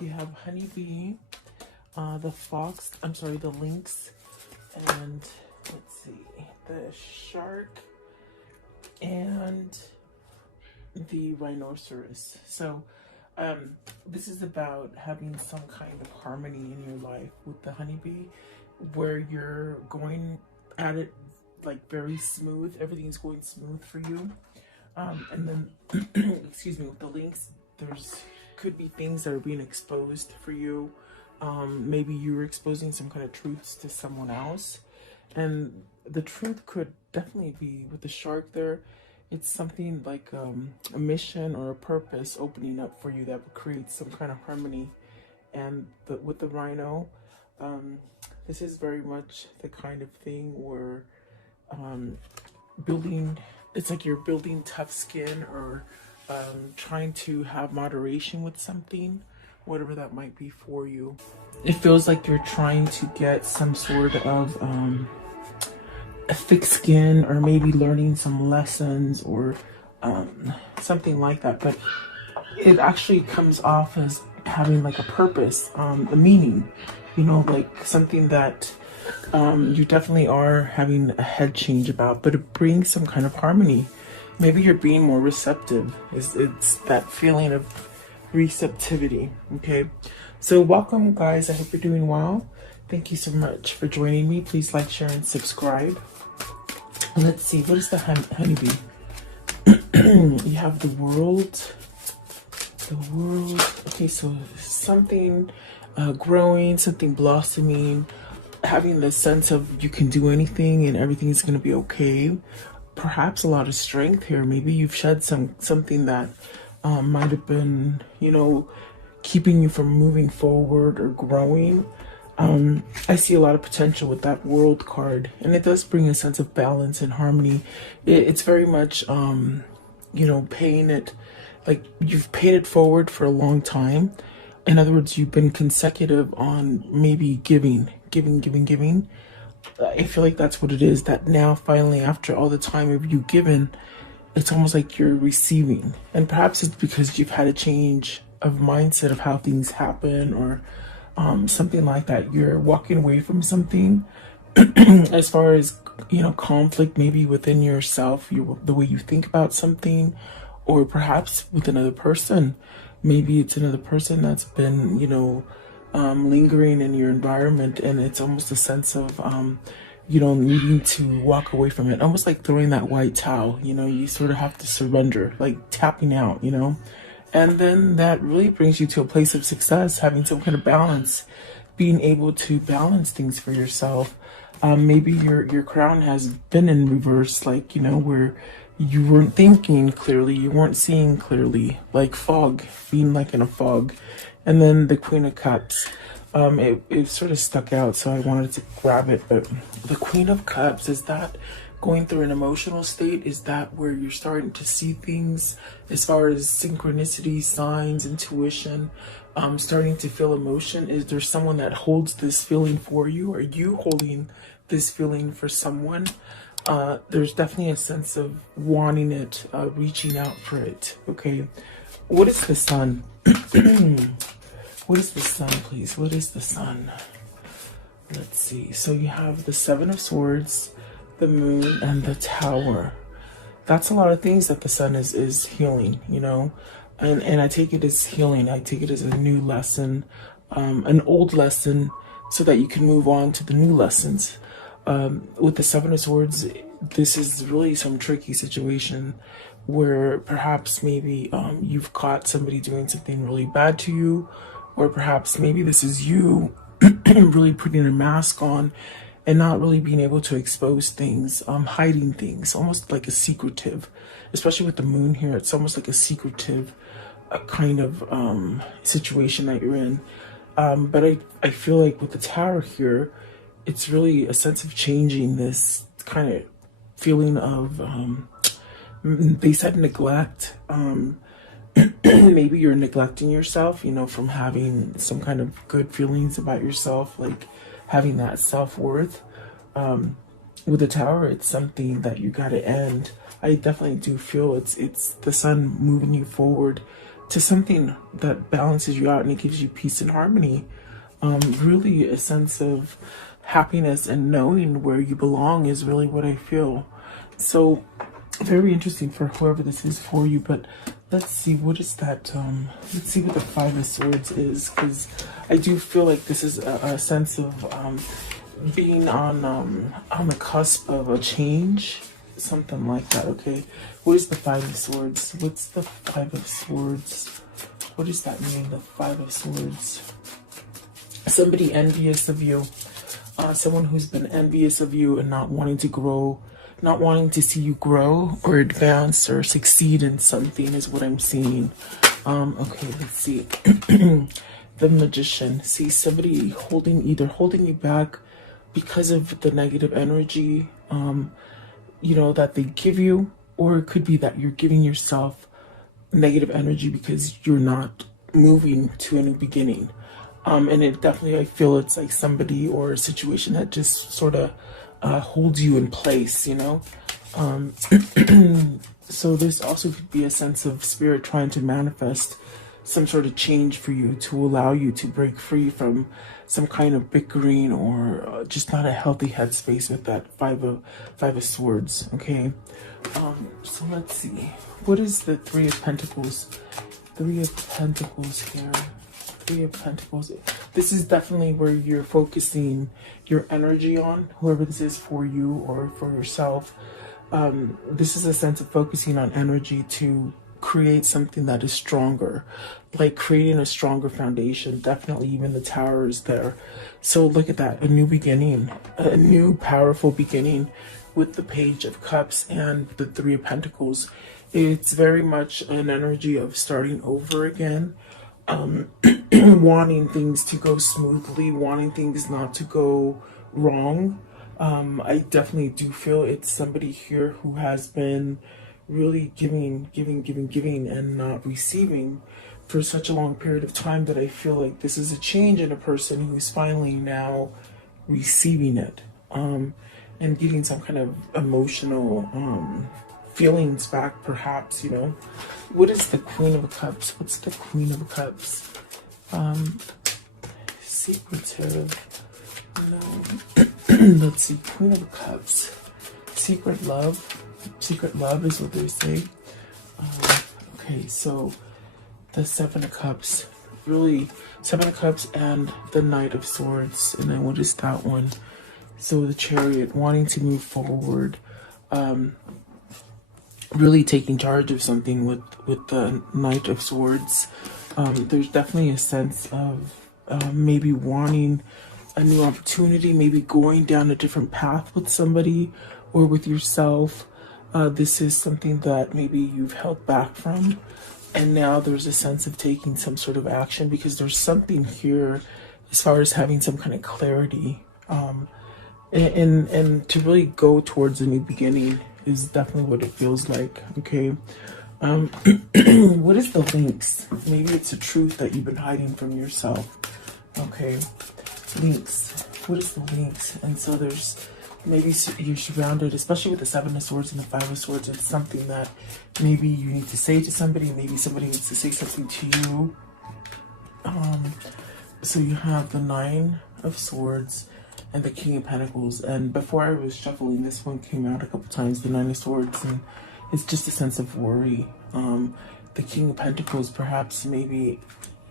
You have honeybee, the fox, the lynx, and let's see, the shark, and the rhinoceros. So this is about having some kind of harmony in your life with the honeybee, where you're going at it like very smooth. Everything's going smooth for you. And then, excuse me, with the lynx, there's could be things that are being exposed for you. Maybe you're exposing some kind of truths to someone else. And the truth could definitely be with the shark there. It's something like a mission or a purpose opening up for you that would create some kind of harmony. And with the rhino, this is very much the kind of thing where it's like you're building tough skin, or trying to have moderation with something, whatever that might be for you. It feels like you're trying to get some sort of a thick skin, or maybe learning some lessons, or something like that. But it actually comes off as having like a purpose, a meaning, like something that you definitely are having a head change about, but it brings some kind of harmony. Maybe you're being more receptive. It's that feeling of receptivity. Okay, so welcome guys. I hope you're doing well. Thank you so much for joining me. Please like, share, and subscribe. Let's see, what is the honeybee? You have the world. Okay, so something growing, something blossoming, having the sense of you can do anything and everything is going to be okay. Perhaps a lot of strength here. Maybe you've shed something that might have been, keeping you from moving forward or growing. I see a lot of potential with that world card, and it does bring a sense of balance and harmony. It's very much, paying it, like you've paid it forward for a long time. In other words, you've been consecutive on maybe giving. I feel like that's what it is, that now finally, after all the time of you given, it's almost like you're receiving. And perhaps it's because you've had a change of mindset of how things happen, or something like that. You're walking away from something as far as, conflict maybe within yourself, the way you think about something, or perhaps with another person. Maybe it's another person that's been, lingering in your environment, and it's almost a sense of, needing to walk away from it. Almost like throwing that white towel, you sort of have to surrender, like tapping out, And then that really brings you to a place of success, having some kind of balance, being able to balance things for yourself. Maybe your crown has been in reverse, like, where you weren't thinking clearly, you weren't seeing clearly, like fog, being like in a fog. And then the Queen of Cups, it sort of stuck out, so I wanted to grab it. But the Queen of Cups, is that going through an emotional state? Is that where you're starting to see things as far as synchronicity, signs, intuition, starting to feel emotion? Is there someone that holds this feeling for you? Are you holding this feeling for someone? There's definitely a sense of wanting it, reaching out for it. Okay, what is the sun? What is the sun, please? What is the sun? Let's see. So you have the Seven of Swords, the Moon, and the Tower. That's a lot of things that the sun is healing, and I take it as healing. I take it as a new lesson, an old lesson, so that you can move on to the new lessons. With the Seven of Swords, this is really some tricky situation where perhaps maybe you've caught somebody doing something really bad to you, or perhaps maybe this is you really putting a mask on and not really being able to expose things, hiding things, almost like a secretive, especially with the moon here. It's almost like a secretive kind of situation that you're in. But I feel like with the Tower here, it's really a sense of changing this kind of feeling of, they said neglect. Maybe you're neglecting yourself, from having some kind of good feelings about yourself, like having that self-worth. With the Tower, it's something that you got to end. I definitely do feel it's the sun moving you forward, to something that balances you out and it gives you peace and harmony. Really a sense of happiness and knowing where you belong is really what I feel. So very interesting for whoever this is for you. But let's see, what is that? Let's see what the Five of Swords is, because I do feel like this is a sense of being on the cusp of a change, something like that. Okay, what is the Five of Swords? What's the Five of Swords? What does that mean, the Five of Swords? Somebody envious of you, someone who's been envious of you and not wanting to grow, not wanting to see you grow or advance or succeed in something is what I'm seeing. Okay, let's see. The Magician. See, somebody either holding you back because of the negative energy, you know, that they give you, or it could be that you're giving yourself negative energy because you're not moving to a new beginning. And it definitely, I feel it's like somebody or a situation that just sort of holds you in place, you know. So this also could be a sense of spirit trying to manifest some sort of change for you to allow you to break free from some kind of bickering or just not a healthy headspace with that Five of Swords. Okay, so let's see, what is the Three of Pentacles? Three of Pentacles here. Three of Pentacles. This is definitely where you're focusing your energy on, whoever this is for you or for yourself. This is a sense of focusing on energy to create something that is stronger, like creating a stronger foundation. Definitely even the Tower is there. So look at that, a new beginning, a new powerful beginning with the Page of Cups and the Three of Pentacles. It's very much an energy of starting over again. Wanting things to go smoothly, wanting things not to go wrong. I definitely do feel it's somebody here who has been really giving and not receiving for such a long period of time, that I feel like this is a change in a person who's finally now receiving it, and getting some kind of emotional feelings back, perhaps, you know. What is the Queen of Cups? What's the Queen of Cups? Secretive. No. Let's see. Queen of Cups. Secret love. Secret love is what they say. Okay, so the Seven of Cups. Really, Seven of Cups and the Knight of Swords. And then what is that one? So the Chariot, wanting to move forward. Really taking charge of something with the Knight of Swords. There's definitely a sense of maybe wanting a new opportunity, maybe going down a different path with somebody or with yourself. This is something that maybe you've held back from, and now there's a sense of taking some sort of action, because there's something here as far as having some kind of clarity, and to really go towards a new beginning is definitely what it feels like. Okay. What is the Lynx? Maybe it's a truth that you've been hiding from yourself. Okay, Lynx. What is the Lynx? And so there's, maybe you're surrounded, especially with the Seven of Swords and the Five of Swords. It's something that maybe you need to say to somebody. Maybe somebody needs to say something to you. So you have the Nine of Swords and the King of Pentacles. And before I was shuffling, this one came out a couple times, the Nine of Swords, and it's just a sense of worry. The King of Pentacles, perhaps maybe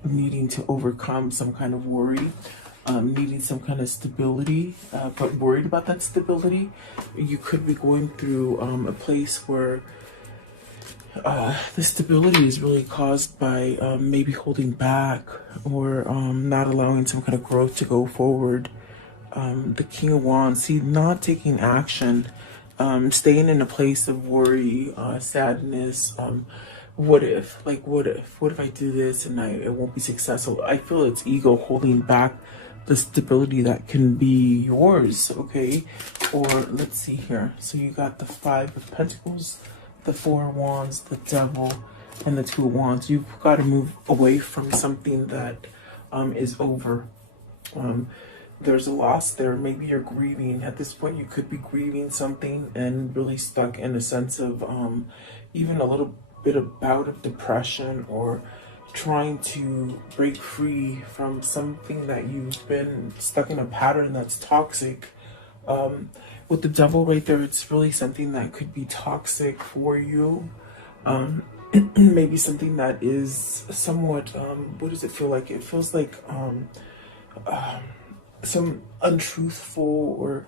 needing to overcome some kind of worry, needing some kind of stability, but worried about that stability. You could be going through a place where the stability is really caused by maybe holding back or not allowing some kind of growth to go forward. The King of Wands, see, not taking action, staying in a place of worry, sadness. What if I do this and it won't be successful? I feel it's ego holding back the stability that can be yours. Okay, or let's see here. So you got the Five of Pentacles, the Four of Wands, the Devil, and the Two of Wands. You've got to move away from something that is over. There's a loss there. Maybe you're grieving. At this point, you could be grieving something and really stuck in a sense of even a little bit of bout of depression, or trying to break free from something that you've been stuck in a pattern that's toxic. With the devil right there, it's really something that could be toxic for you. Maybe something that is somewhat, what does it feel like? It feels like some untruthful, or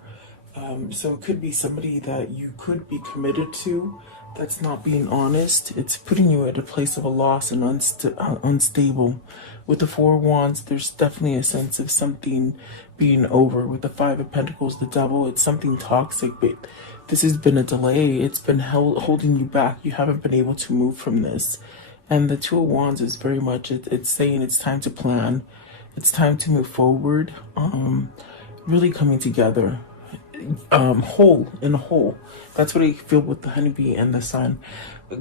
so it could be somebody that you could be committed to that's not being honest. It's putting you at a place of a loss and unstable. With the Four of Wands, there's definitely a sense of something being over. With the Five of Pentacles, the devil, it's something toxic, but this has been a delay. It's been holding you back. You haven't been able to move from this. And the Two of Wands is very much, it's saying it's time to plan. It's time to move forward. Really coming together. Whole. That's what I feel with the honeybee and the sun.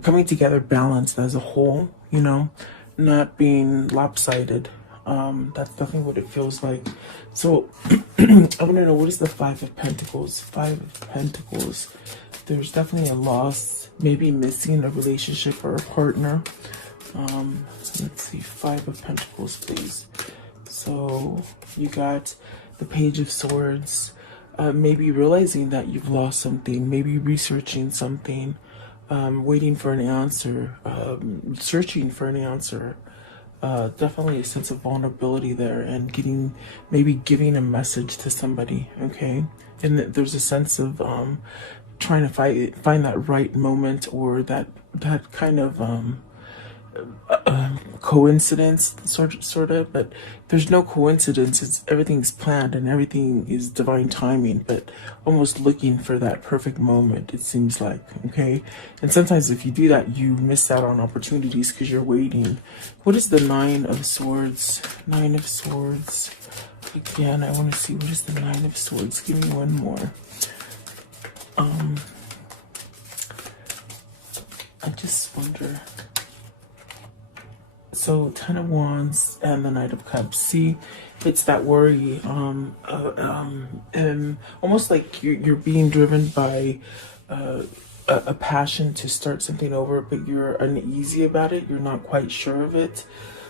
Coming together balanced as a whole, you know, not being lopsided. That's definitely what it feels like. So I want to know, what is the Five of Pentacles? Five of Pentacles. There's definitely a loss, maybe missing a relationship or a partner. So let's see, Five of Pentacles, please. So you got the Page of Swords. Maybe realizing that you've lost something, maybe researching something, waiting for an answer, searching for an answer. Definitely a sense of vulnerability there, and maybe giving a message to somebody, okay? And there's a sense of trying to find that right moment, or that kind of coincidence, sort of, but there's no coincidence. Everything's planned and everything is divine timing, but almost looking for that perfect moment, it seems like, okay? And sometimes if you do that, you miss out on opportunities because you're waiting. What is the Nine of Swords? Nine of Swords. Again, I want to see, what is the Nine of Swords? Give me one more. I just wonder. So, Ten of Wands and the Knight of Cups. See, it's that worry. Almost like you're being driven by a passion to start something over, but you're uneasy about it. You're not quite sure of it.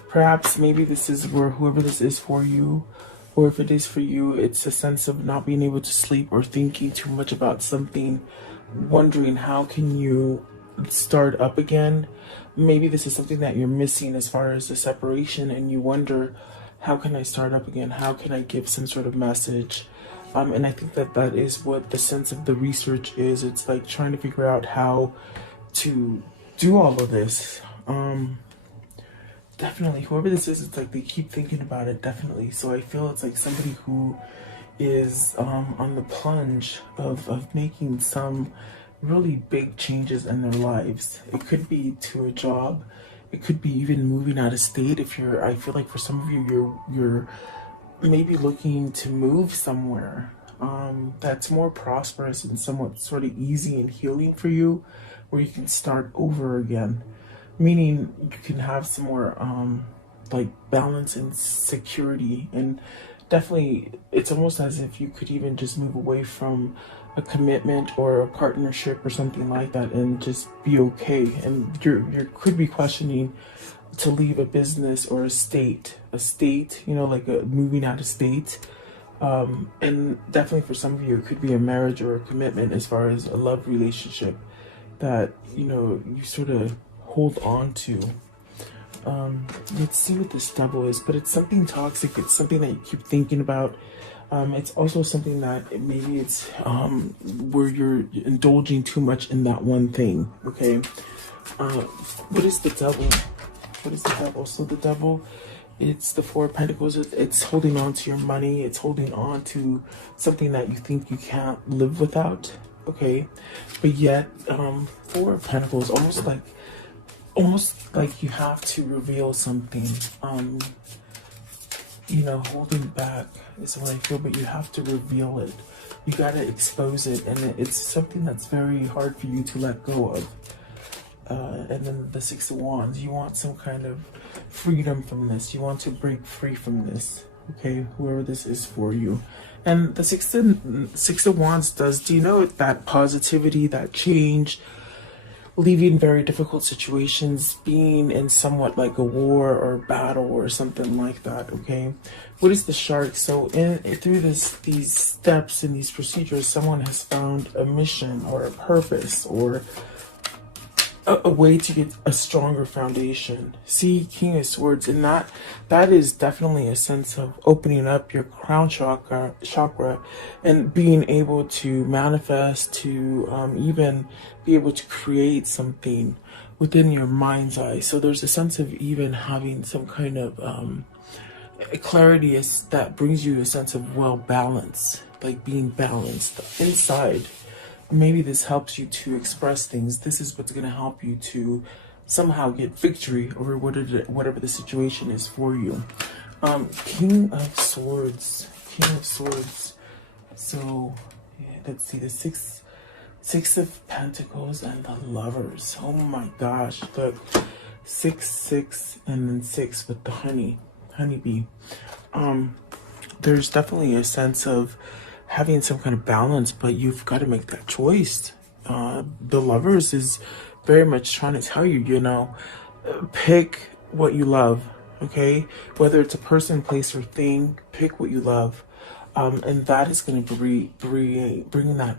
Perhaps, maybe this is where whoever this is for you, or if it is for you, it's a sense of not being able to sleep or thinking too much about something, wondering how can you start up again. Maybe this is something that you're missing as far as the separation, and you wonder, how can I start up again? How can I give some sort of message? And I think that is what the sense of the research is. It's like trying to figure out how to do all of this. Definitely, whoever this is, it's like they keep thinking about it, definitely. So I feel it's like somebody who is on the plunge of making some really big changes in their lives. It could be to a job. It could be even moving out of state. I feel like for some of you, you're maybe looking to move somewhere that's more prosperous and somewhat sort of easy and healing for you, where you can start over again. Meaning you can have some more like balance and security, and definitely it's almost as if you could even just move away from a commitment or a partnership or something like that and just be okay. And you could be questioning to leave a business or a state, you know, like moving out of state. And definitely for some of you, it could be a marriage or a commitment as far as a love relationship that, you know, you sort of hold on to. Let's see what this Devil is, but it's something toxic. It's something that you keep thinking about. It's also something that maybe it's where you're indulging too much in that one thing, okay? What is the Devil? What is the Devil? So the Devil, it's the Four of Pentacles. It's holding on to your money. It's holding on to something that you think you can't live without, okay? But yet, Four of Pentacles, almost like you have to reveal something. You know, holding back is what I feel, but you have to reveal it. You gotta expose it, and it's something that's very hard for you to let go of. And then the Six of Wands, you want some kind of freedom from this. You want to break free from this, okay? Whoever this is for you. And the Six of Wands do you know that positivity, that change, leaving very difficult situations, being in somewhat like a war or battle or something like that. Okay, what is the shark? So through these steps and these procedures, someone has found a mission or a purpose or a way to get a stronger foundation. See, King of Swords, and that is definitely a sense of opening up your crown chakra and being able to manifest, to even be able to create something within your mind's eye. So there's a sense of even having some kind of clarity that brings you a sense of well balance, like being balanced inside. Maybe this helps you to express things. This is what's going to help you to somehow get victory over whatever the situation is for you. King of Swords. King of Swords. So, yeah, let's see. The Six of Pentacles and the Lovers. Oh my gosh. Look. 6, 6, and then 6 with the honeybee. There's definitely a sense of having some kind of balance, but you've got to make that choice. The Lovers is very much trying to tell you, you know, pick what you love, okay? Whether it's a person, place, or thing, pick what you love. And that is going to bring that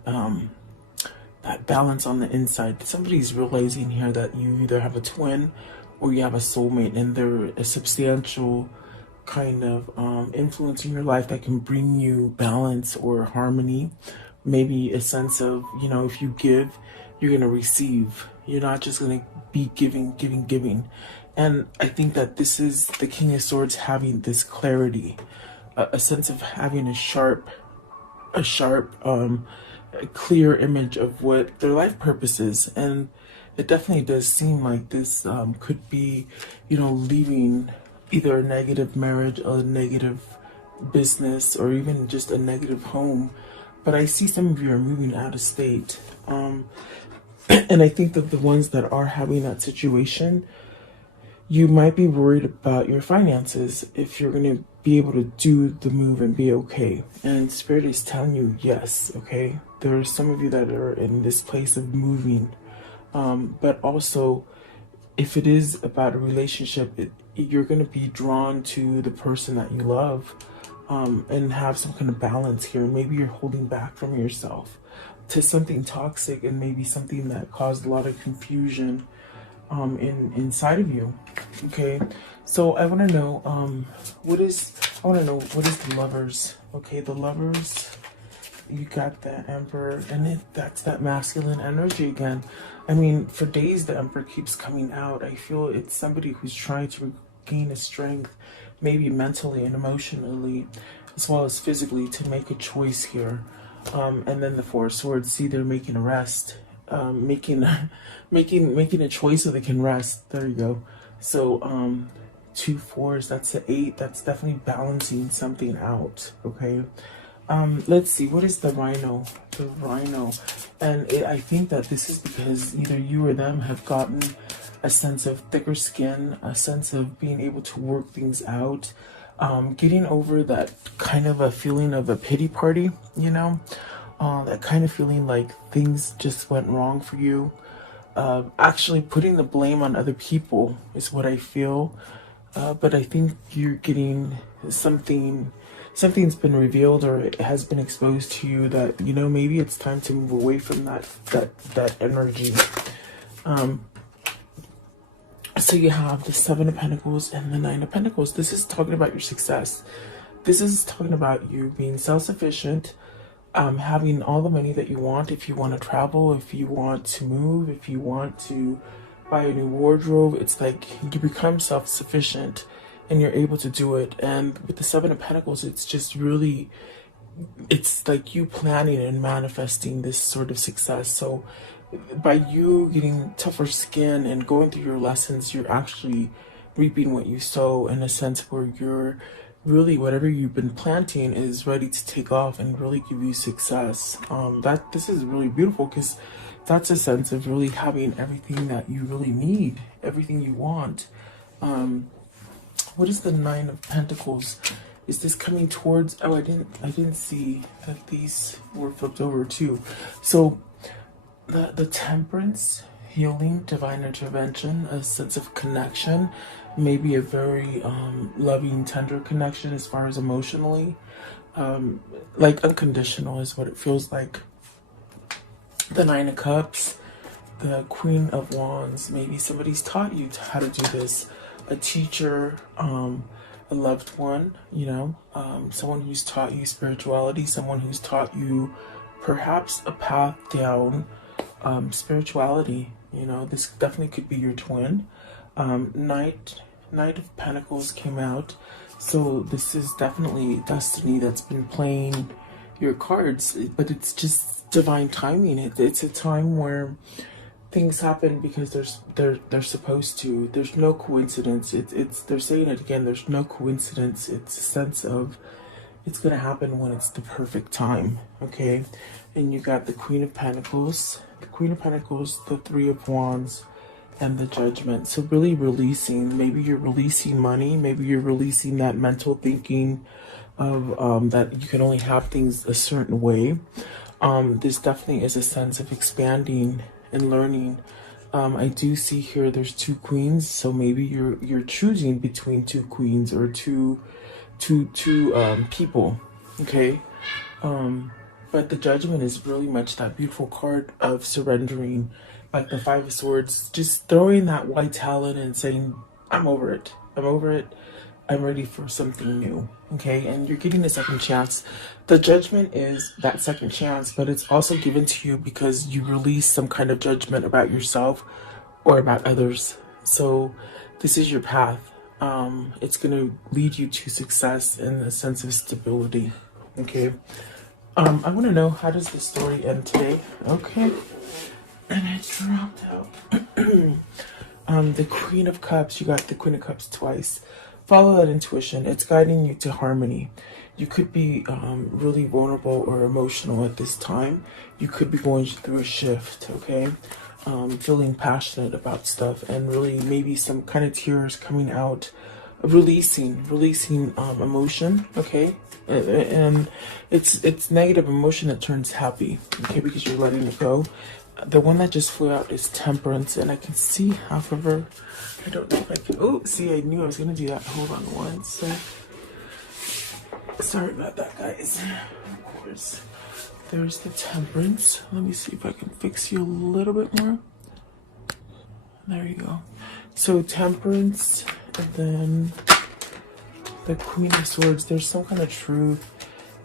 that balance on the inside. Somebody's realizing here that you either have a twin or you have a soulmate, and they're a substantial kind of influence in your life that can bring you balance or harmony. Maybe a sense of, you know, if you give, you're going to receive. You're not just going to be giving. And I think that this is the King of Swords having this clarity, a sense of having a sharp, clear image of what their life purpose is. And it definitely does seem like this could be, you know, leaving either a negative marriage, a negative business, or even just a negative home. But I see some of you are moving out of state. And I think that the ones that are having that situation, you might be worried about your finances, if you're going to be able to do the move and be okay. And Spirit is telling you yes, okay? There are some of you that are in this place of moving. But also, if it is about a relationship, you're going to be drawn to the person that you love, and have some kind of balance here. Maybe you're holding back from yourself to something toxic, and maybe something that caused a lot of confusion inside of you. Okay, so I want to know what is the Lovers. Okay, the Lovers, you got the Emperor, and that's that masculine energy again. I mean, for days the Emperor keeps coming out. I feel it's somebody who's trying to gain a strength, maybe mentally and emotionally, as well as physically, to make a choice here. And then the Four of Swords, see, they're making a rest, making a choice so they can rest. There you go. So 2 4s, that's the 8. That's definitely balancing something out. Okay. Let's see, what is the Rhino? The Rhino. And I think that this is because either you or them have gotten a sense of thicker skin, a sense of being able to work things out, getting over that kind of a feeling of a pity party, you know, that kind of feeling like things just went wrong for you. Actually putting the blame on other people is what I feel. But I think you're getting something's been revealed, or it has been exposed to you, that, you know, maybe it's time to move away from that energy. So you have the 7 of Pentacles and the 9 of Pentacles. This is talking about your success. This is talking about you being self-sufficient, having all the money that you want. If you want to travel, if you want to move, if you want to buy a new wardrobe, it's like you become self-sufficient and you're able to do it. And with the 7 of Pentacles, it's just really, it's like you planning and manifesting this sort of success. So by you getting tougher skin and going through your lessons, you're actually reaping what you sow, in a sense where you're really, whatever you've been planting is ready to take off and really give you success. This is really beautiful, because that's a sense of really having everything that you really need, everything you want. What is the 9 of Pentacles? Is this coming towards, oh, I didn't see that these were flipped over too. So the Temperance, healing, divine intervention, a sense of connection, maybe a very loving, tender connection as far as emotionally. Like unconditional is what it feels like. The Nine of Cups, the Queen of Wands. Maybe somebody's taught you how to do this. A teacher, a loved one, someone who's taught you spirituality, someone who's taught you perhaps a path down spirituality. This definitely could be your twin. Knight of Pentacles came out. So this is definitely destiny that's been playing your cards, but it's just divine timing. It's a time where things happen because they're supposed to. There's no coincidence. They're saying it again. There's no coincidence. It's a sense of it's gonna happen when it's the perfect time. Okay, and you got the Queen of Pentacles, the Three of Wands, and the Judgment. So really releasing. Maybe you're releasing money. Maybe you're releasing that mental thinking of that you can only have things a certain way. This definitely is a sense of expanding and learning. I do see here there's two queens, so maybe you're choosing between two queens or two people. Okay, but the Judgment is really much that beautiful card of surrendering, like the Five of Swords, just throwing that white talon and saying, I'm over it. I'm ready for something new. Okay, and you're getting a second chance. The Judgment is that second chance, but it's also given to you because you release some kind of judgment about yourself or about others. So this is your path. It's going to lead you to success and a sense of stability. Okay, I want to know, how does the story end today? Okay, and it dropped out. The Queen of Cups, you got the Queen of Cups twice. Follow that intuition. It's guiding you to harmony. You could be really vulnerable or emotional at this time. You could be going through a shift, okay? Feeling passionate about stuff and really maybe some kind of tears coming out, releasing emotion, okay? And it's negative emotion that turns happy, okay, because you're letting it go. The one that just flew out is Temperance, and I can see half of her. I don't know if I can. Oh, see, I knew I was going to do that. Hold on one sec. Sorry about that, guys. Of course. There's the Temperance. Let me see if I can fix you a little bit more. There you go. So Temperance, and then the Queen of Swords. There's some kind of truth.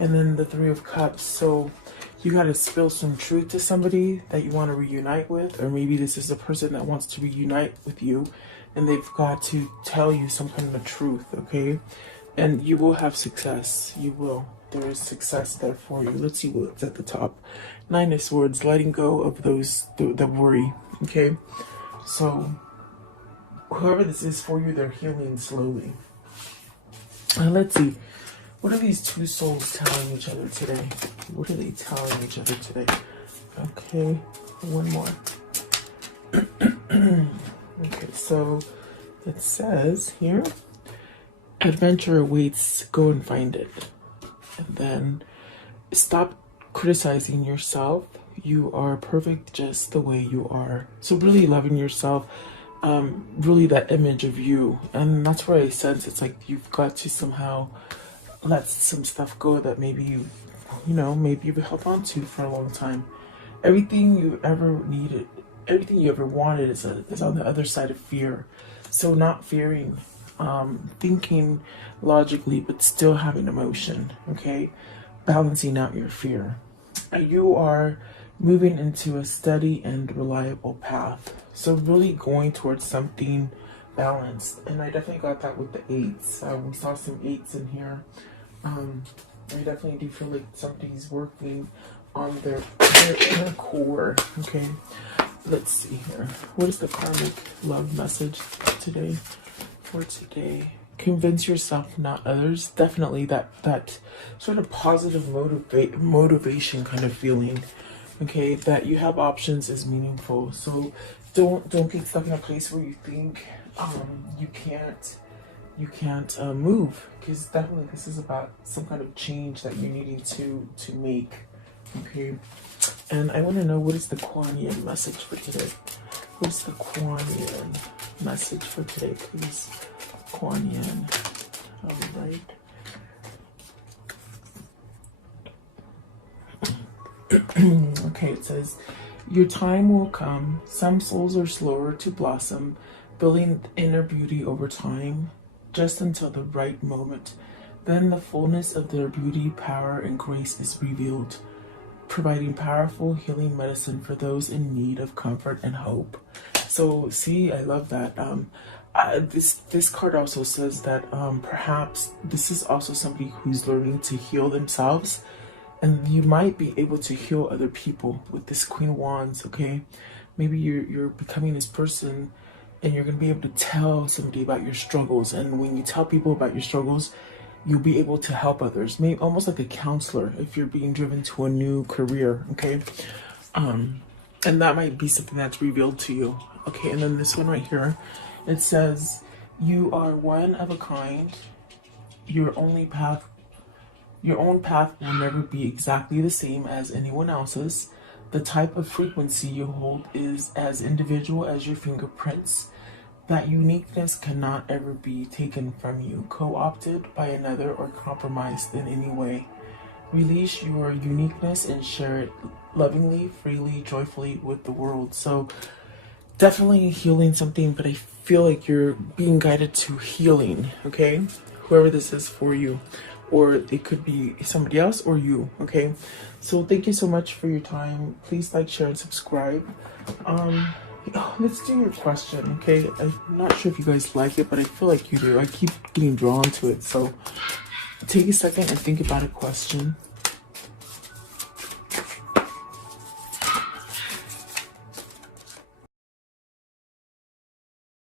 And then the Three of Cups. So you got to spill some truth to somebody that you want to reunite with, or maybe this is a person that wants to reunite with you and they've got to tell you some kind of truth, okay? And you will have success. You will. There is success there for you. Let's see what's at the top. Nine of Swords, letting go of those, the worry, okay? So whoever this is for you, they're healing slowly. Let's see. What are these two souls telling each other today? What are they telling each other today? Okay, one more. Okay, so it says here, adventure awaits, go and find it. And then stop criticizing yourself. You are perfect just the way you are. So really loving yourself, really that image of you. And that's where I sense it's like you've got to somehow let some stuff go that maybe maybe you've held on to for a long time. Everything you've ever needed, everything you ever wanted is on the other side of fear. So not fearing, thinking logically, but still having emotion, okay? Balancing out your fear. You are moving into a steady and reliable path. So really going towards something balanced. And I definitely got that with the eights. We saw some eights in here. I definitely do feel like somebody's working on their inner core. Okay, let's see here. What is the karmic love message today? For today, convince yourself, not others. Definitely that sort of positive motivation kind of feeling. Okay, that you have options is meaningful. So don't get stuck in a place where you think you can't move, because definitely this is about some kind of change that you're needing to make. Okay, and I want to know, what is the Kuan Yin message for today? What's the Kuan Yin message for today, please? Kuan Yin. All right. Okay, it says, your time will come. Some souls are slower to blossom, building inner beauty over time, just until the right moment. Then the fullness of their beauty, power, and grace is revealed, providing powerful healing medicine for those in need of comfort and hope. So, see, I love that. This card also says that perhaps this is also somebody who's learning to heal themselves. And you might be able to heal other people with this Queen of Wands, okay? Maybe you're becoming this person and you're going to be able to tell somebody about your struggles. And when you tell people about your struggles, you'll be able to help others. Maybe almost like a counselor if you're being driven to a new career, okay? And that might be something that's revealed to you. Okay, and then this one right here, it says, you are one of a kind. Your own path will never be exactly the same as anyone else's. The type of frequency you hold is as individual as your fingerprints. That uniqueness cannot ever be taken from you, co-opted by another, or compromised in any way. Release your uniqueness and share it lovingly, freely, joyfully with the world. So definitely healing something, but I feel like you're being guided to healing, okay? Whoever this is for you. Or it could be somebody else or you, okay? So thank you so much for your time. Please like, share, and subscribe. Let's do your question, okay? I'm not sure if you guys like it, but I feel like you do. I keep getting drawn to it. So take a second and think about a question.